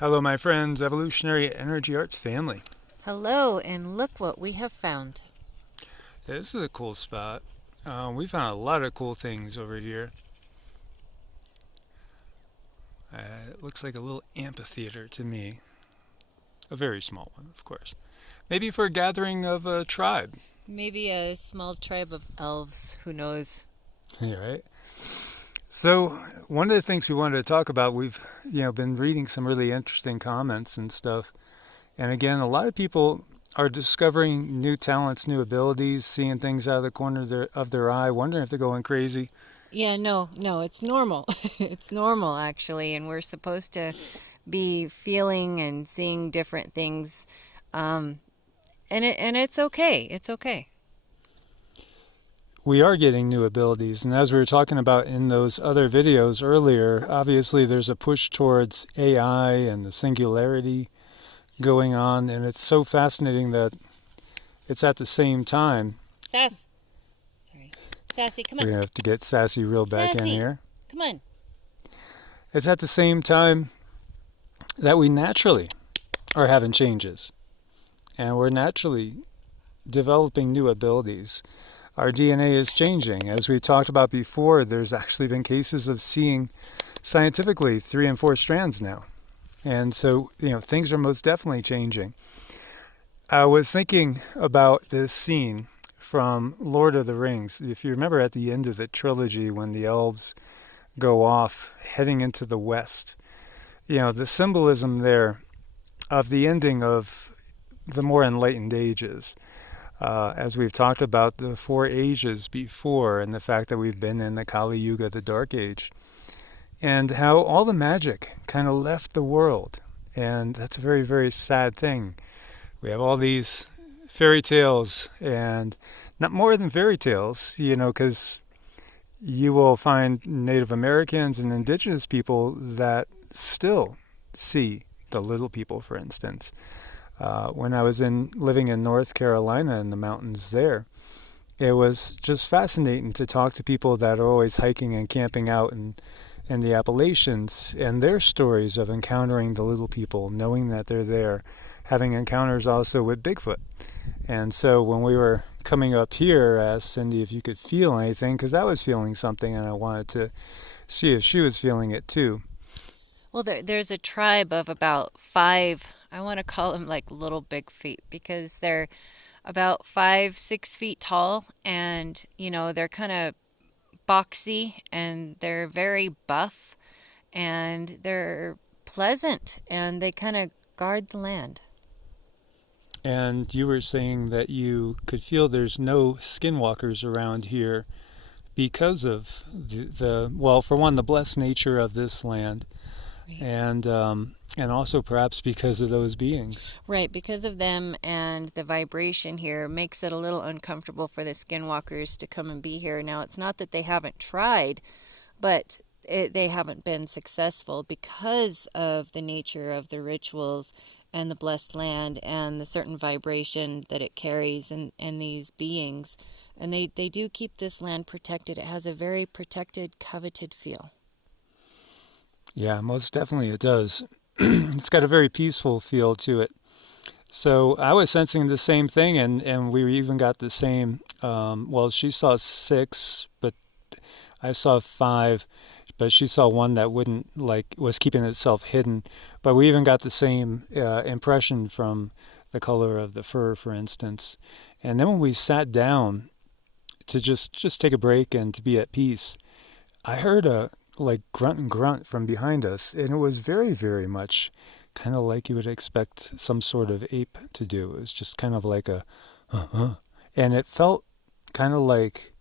Hello, my friends, Evolutionary Energy Arts family. Hello, and look what we have found. Yeah, this is a cool spot. We found a lot of cool things over here. It looks like a little amphitheater to me. A very small one, of course. Maybe for a gathering of a tribe. Maybe a small tribe of elves, who knows? Yeah, right? So, one of the things we wanted to talk about, we've been reading some really interesting comments and stuff. And again, a lot of people are discovering new talents, new abilities, seeing things out of the corner of their eye, wondering if they're going crazy. Yeah, no, it's normal. It's normal, actually, and we're supposed to be feeling and seeing different things. Um, and it's okay. It's okay. We are getting new abilities. And as we were talking about in those other videos earlier, obviously there's a push towards AI and the singularity going on. And it's so fascinating that it's at the same time. Sorry. Sassy, come We're going to have to get Sassy reeled back in here. Come on. It's at the same time that we naturally are having changes. And we're naturally developing new abilities. Our DNA is changing. As we talked about before, there's actually been cases of seeing scientifically 3 and 4 strands now. And so, things are most definitely changing. I was thinking about this scene from Lord of the Rings. If you remember at the end of the trilogy when the elves go off heading into the west, the symbolism there of the ending of the more enlightened ages. As we've talked about the 4 ages before and the fact that we've been in the Kali Yuga, the Dark Age, and how all the magic kind of left the world. And that's a very, very sad thing. We have all these fairy tales, and not more than fairy tales, because you will find Native Americans and indigenous people that still see the little people, for instance. When I was living in North Carolina in the mountains there, it was just fascinating to talk to people that are always hiking and camping out in the Appalachians and their stories of encountering the little people, knowing that they're there, having encounters also with Bigfoot. And so when we were coming up here, I asked Cindy if you could feel anything, because I was feeling something and I wanted to see if she was feeling it too. Well, there's a tribe of about 5, I want to call them like little big feet, because they're about 5, 6 feet tall, and, they're kind of boxy, and they're very buff, and they're pleasant, and they kind of guard the land. And you were saying that you could feel there's no skinwalkers around here because of well, for one, the blessed nature of this land, Right. And also perhaps because of those beings. Right, because of them, and the vibration here makes it a little uncomfortable for the skinwalkers to come and be here. Now, it's not that they haven't tried, but they haven't been successful because of the nature of the rituals and the blessed land and the certain vibration that it carries, and these beings. And they do keep this land protected. It has a very protected, coveted feel. Yeah, most definitely it does. It's got a very peaceful feel to it. So I was sensing the same thing, and we even got the same, well, she saw 6, but I saw 5, but she saw one that was keeping itself hidden. But we even got the same impression from the color of the fur, for instance. And then when we sat down to just take a break and to be at peace, I heard a grunt and grunt from behind us, and it was very, very much kind of like you would expect some sort of ape to do. It was just kind of like a, and it felt kind of like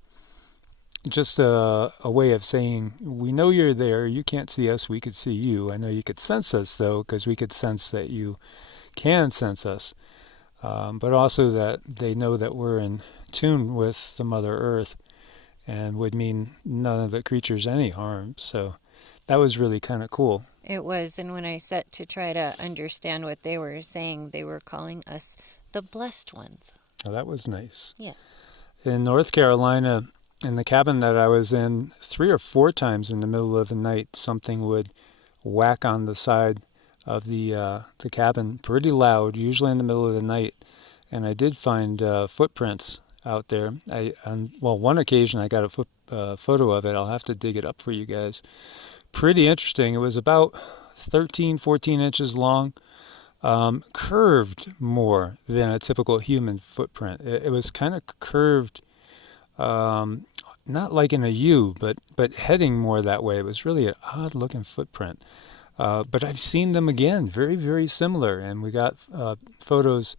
just a way of saying, we know you're there, you can't see us, we could see you. I know you could sense us, though, because we could sense that you can sense us. But also that they know that we're in tune with the Mother Earth, and would mean none of the creatures any harm. So that was really kind of cool. It was, and when I set to try to understand what they were saying, they were calling us the blessed ones. Oh, that was nice. Yes. In North Carolina, in the cabin that I was in, 3 or 4 times in the middle of the night, something would whack on the side of the cabin pretty loud, usually in the middle of the night. And I did find footprints out there. On one occasion I got a photo of it. I'll have to dig it up for you guys. Pretty interesting. It was about 13, 14 inches long, curved more than a typical human footprint. It was kind of curved, not like in a U, but heading more that way. It was really an odd looking footprint. But I've seen them again, very, very similar. And we got photos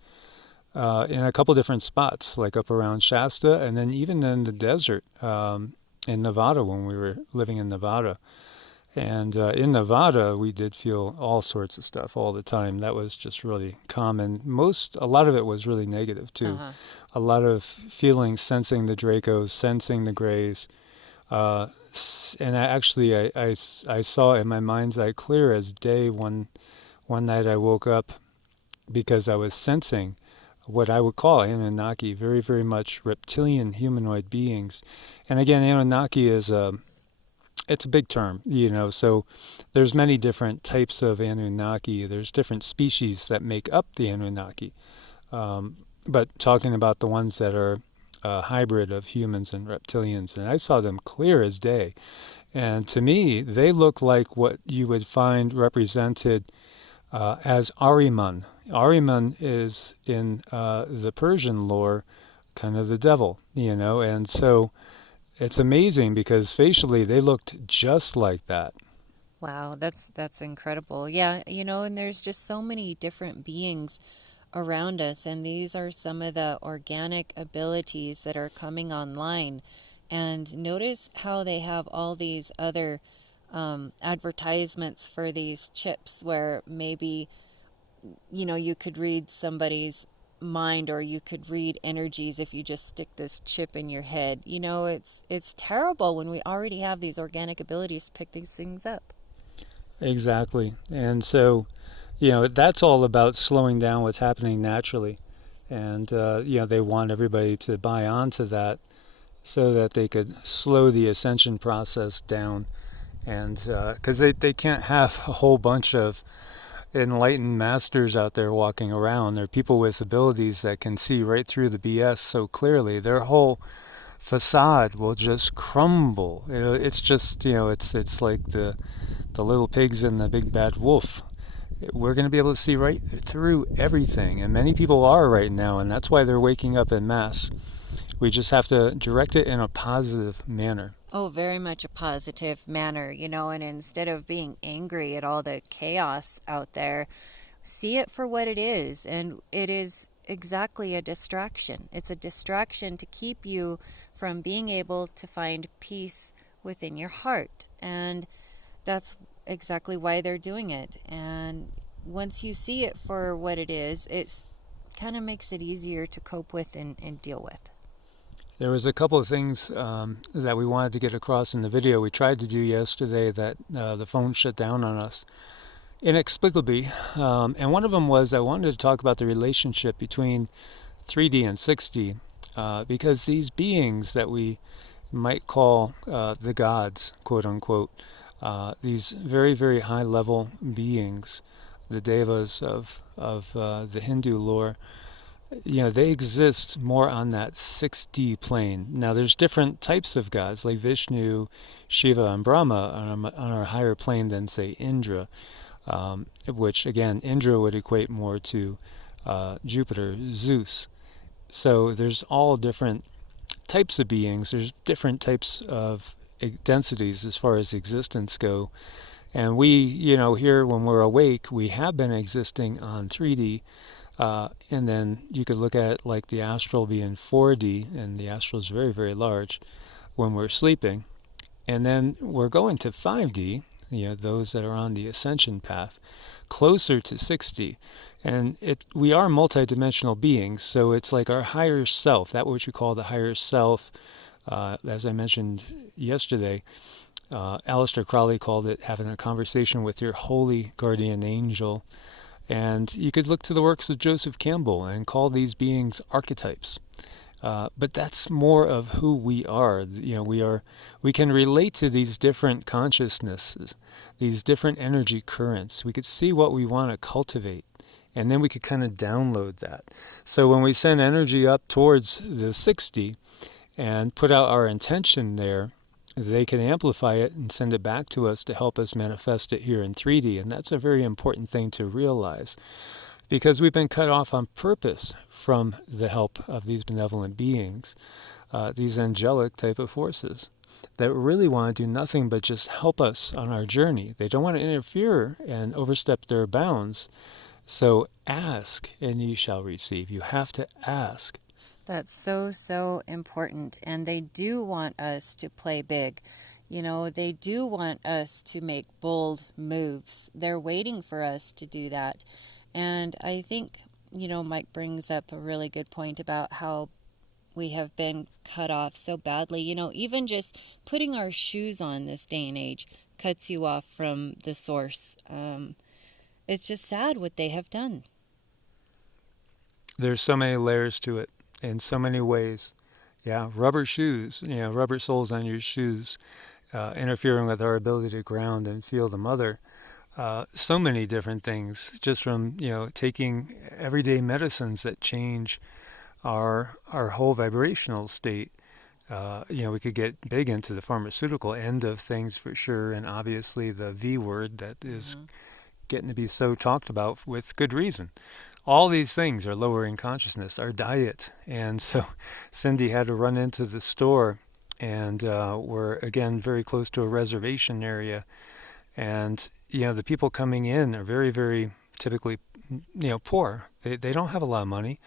in a couple different spots, like up around Shasta, and then even in the desert in Nevada when we were living in Nevada. And in Nevada, we did feel all sorts of stuff all the time. That was just really common. A lot of it was really negative too. Uh-huh. A lot of feelings, sensing the Dracos, sensing the Greys. And I saw in my mind's eye clear as day one night I woke up because I was sensing what I would call Anunnaki, very, very much reptilian humanoid beings. And again, Anunnaki is it's a big term, so there's many different types of Anunnaki. There's different species that make up the Anunnaki. But talking about the ones that are a hybrid of humans and reptilians, and I saw them clear as day. And to me, they look like what you would find represented as Ahriman. Ahriman is in the Persian lore kind of the devil, and so it's amazing because facially they looked just like that. Wow, that's incredible. Yeah, and there's just so many different beings around us, and these are some of the organic abilities that are coming online. And notice how they have all these other advertisements for these chips where maybe you could read somebody's mind, or you could read energies if you just stick this chip in your head. It's terrible when we already have these organic abilities to pick these things up. Exactly. And so that's all about slowing down what's happening naturally. And they want everybody to buy onto that so that they could slow the ascension process down. And because they can't have a whole bunch of enlightened masters out there walking around. They're people with abilities that can see right through the BS so clearly. Their whole facade will just crumble. It's just, it's like the little pigs and the big bad wolf. We're going to be able to see right through everything. And many people are right now, and that's why they're waking up en masse. We just have to direct it in a positive manner. Oh, very much a positive manner, and instead of being angry at all the chaos out there, see it for what it is. And it is exactly a distraction. It's a distraction to keep you from being able to find peace within your heart. And that's exactly why they're doing it. And once you see it for what it is, it kind of makes it easier to cope with and deal with. There was a couple of things that we wanted to get across in the video we tried to do yesterday that the phone shut down on us inexplicably. And one of them was I wanted to talk about the relationship between 3D and 6D because these beings that we might call the gods, quote unquote, these very, very high level beings, the devas of the Hindu lore, they exist more on that 6D plane. Now, there's different types of gods, like Vishnu, Shiva, and Brahma on our higher plane than, say, Indra, which, again, Indra would equate more to Jupiter, Zeus. So there's all different types of beings. There's different types of densities as far as existence go. And we, here when we're awake, we have been existing on 3D. And then you could look at it like the astral being 4D, and the astral is very, very large when we're sleeping. And then we're going to 5D, those that are on the ascension path, closer to 6D. And we are multidimensional beings, so it's like our higher self, that which we call the higher self. As I mentioned yesterday, Aleister Crowley called it having a conversation with your holy guardian angel. And you could look to the works of Joseph Campbell and call these beings archetypes. But that's more of who we are. We can relate to these different consciousnesses, these different energy currents. We could see what we want to cultivate, and then we could kind of download that. So when we send energy up towards the 60 and put out our intention there, they can amplify it and send it back to us to help us manifest it here in 3D. And that's a very important thing to realize, because we've been cut off on purpose from the help of these benevolent beings, these angelic type of forces that really want to do nothing but just help us on our journey. They don't want to interfere and overstep their bounds. So ask and ye shall receive. You have to ask. That's so, so important. And they do want us to play big. They do want us to make bold moves. They're waiting for us to do that. And I think, Mike brings up a really good point about how we have been cut off so badly. Even just putting our shoes on this day and age cuts you off from the source. It's just sad what they have done. There's so many layers to it in so many ways. Yeah, rubber shoes, rubber soles on your shoes, interfering with our ability to ground and feel the mother. So many different things, just from taking everyday medicines that change our whole vibrational state. We could get big into the pharmaceutical end of things for sure, and obviously the V word that is getting to be so talked about with good reason. All these things are lowering consciousness, our diet. And so Cindy had to run into the store, and we're again very close to a reservation area. And, the people coming in are very, very typically, poor. They don't have a lot of money.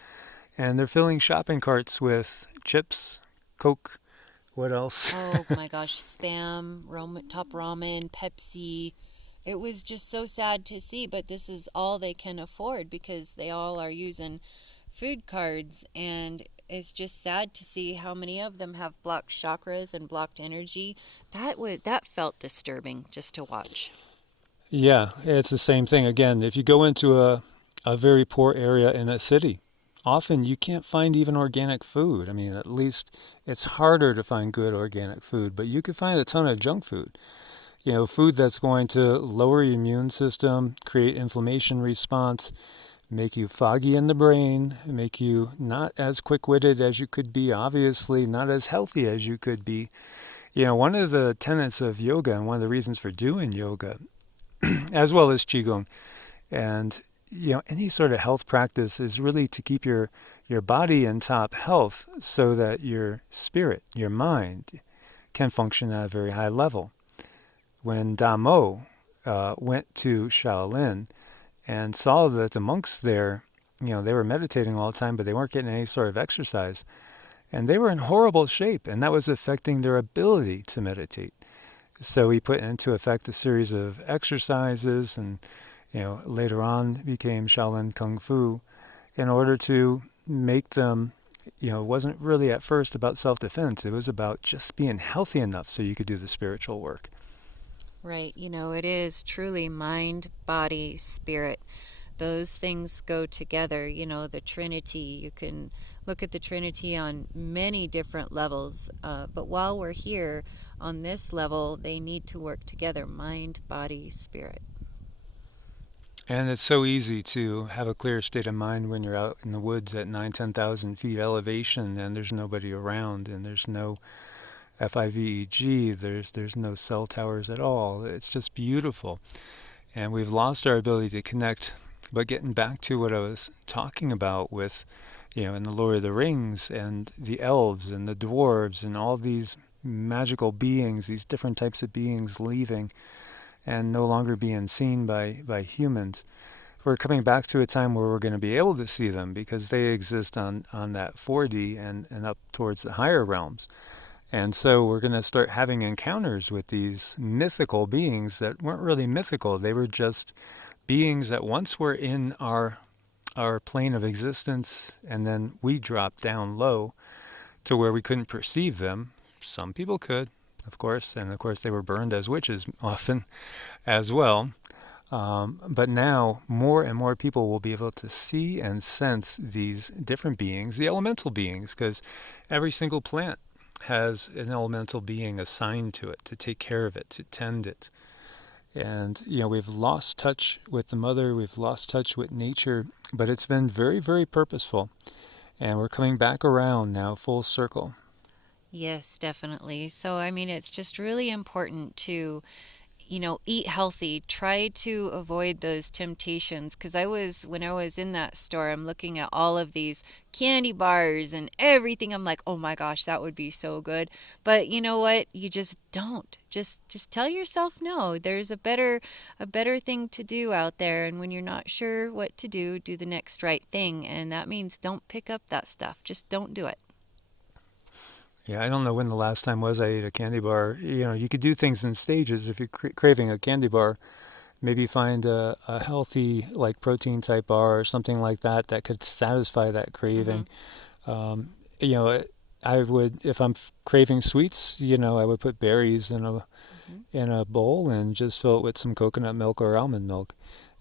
And they're filling shopping carts with chips, Coke, what else? Oh my gosh, Spam, Top Ramen, Pepsi. It was just so sad to see, but this is all they can afford because they all are using food cards. And it's just sad to see how many of them have blocked chakras and blocked energy. That felt disturbing just to watch. Yeah, it's the same thing. Again, if you go into a very poor area in a city, often you can't find even organic food. I mean, at least it's harder to find good organic food, but you could find a ton of junk food. Food that's going to lower your immune system, create inflammation response, make you foggy in the brain, make you not as quick-witted as you could be, obviously not as healthy as you could be. One of the tenets of yoga, and one of the reasons for doing yoga, as well as QiGong, and any sort of health practice is really to keep your body in top health so that your spirit, your mind, can function at a very high level. When Damo went to Shaolin and saw that the monks there, they were meditating all the time, but they weren't getting any sort of exercise. And they were in horrible shape, and that was affecting their ability to meditate. So he put into effect a series of exercises, and later on became Shaolin Kung Fu, in order to make them, it wasn't really at first about self-defense. It was about just being healthy enough so you could do the spiritual work. Right. It is truly mind, body, spirit. Those things go together. The Trinity, you can look at the Trinity on many different levels. But while we're here on this level, they need to work together, mind, body, spirit. And it's so easy to have a clear state of mind when you're out in the woods at 10,000 feet elevation and there's nobody around and there's no FIVEG, there's no cell towers at all. It's just beautiful. And we've lost our ability to connect. But getting back to what I was talking about with, in the Lord of the Rings and the elves and the dwarves and all these magical beings, these different types of beings leaving and no longer being seen by humans. We're coming back to a time where we're going to be able to see them because they exist on that 4D and up towards the higher realms. And so we're going to start having encounters with these mythical beings that weren't really mythical. They were just beings that once were in our plane of existence, and then we dropped down low to where we couldn't perceive them. Some people could, of course, and of course they were burned as witches often as well. But now more and more people will be able to see and sense these different beings, the elemental beings, because every single plant has an elemental being assigned to it to take care of it, to tend it. And, we've lost touch with the mother, we've lost touch with nature, but it's been very, very purposeful. And we're coming back around now, full circle. Yes, definitely. So, I mean, it's just really important to eat healthy. Try to avoid those temptations. Because when I was in that store, I'm looking at all of these candy bars and everything. I'm like, oh my gosh, that would be so good. But you know what? You just don't. Just tell yourself no. There's a better thing to do out there. And when you're not sure what to do the next right thing. And that means don't pick up that stuff. Just don't do it. Yeah, I don't know when the last time was I ate a candy bar. You could do things in stages. If you're craving a candy bar, maybe find a healthy, like protein type bar or something like that that could satisfy that Mm-hmm. craving. Um, you know, I would, if I'm craving sweets, I would put berries Mm-hmm. in a bowl and just fill it with some coconut milk or almond milk,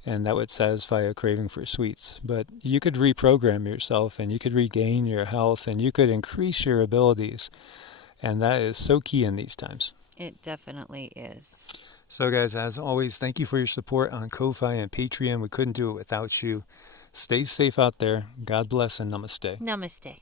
and that would satisfy a craving for sweets. But you could reprogram yourself, and you could regain your health, and you could increase your abilities, and that is so key in these times. It definitely is. So, guys, as always, thank you for your support on Ko-Fi and Patreon. We couldn't do it without you. Stay safe out there. God bless and namaste. Namaste.